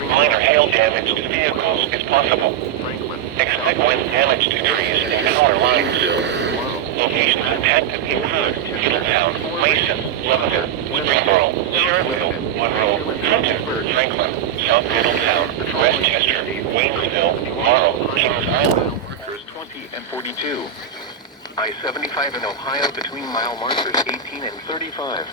Minor hail damage to vehicles is possible. Expect wind damage to trees and power lines. Locations impacted include Middletown, Mason, Lebanon, Springboro, Sherrville, Monroe, Trenton, Franklin, South Middletown, Westchester, Waynesville, Morrow, Kings Island. Markers 20 and 42. I-75 in Ohio between mile markers 18 and 35.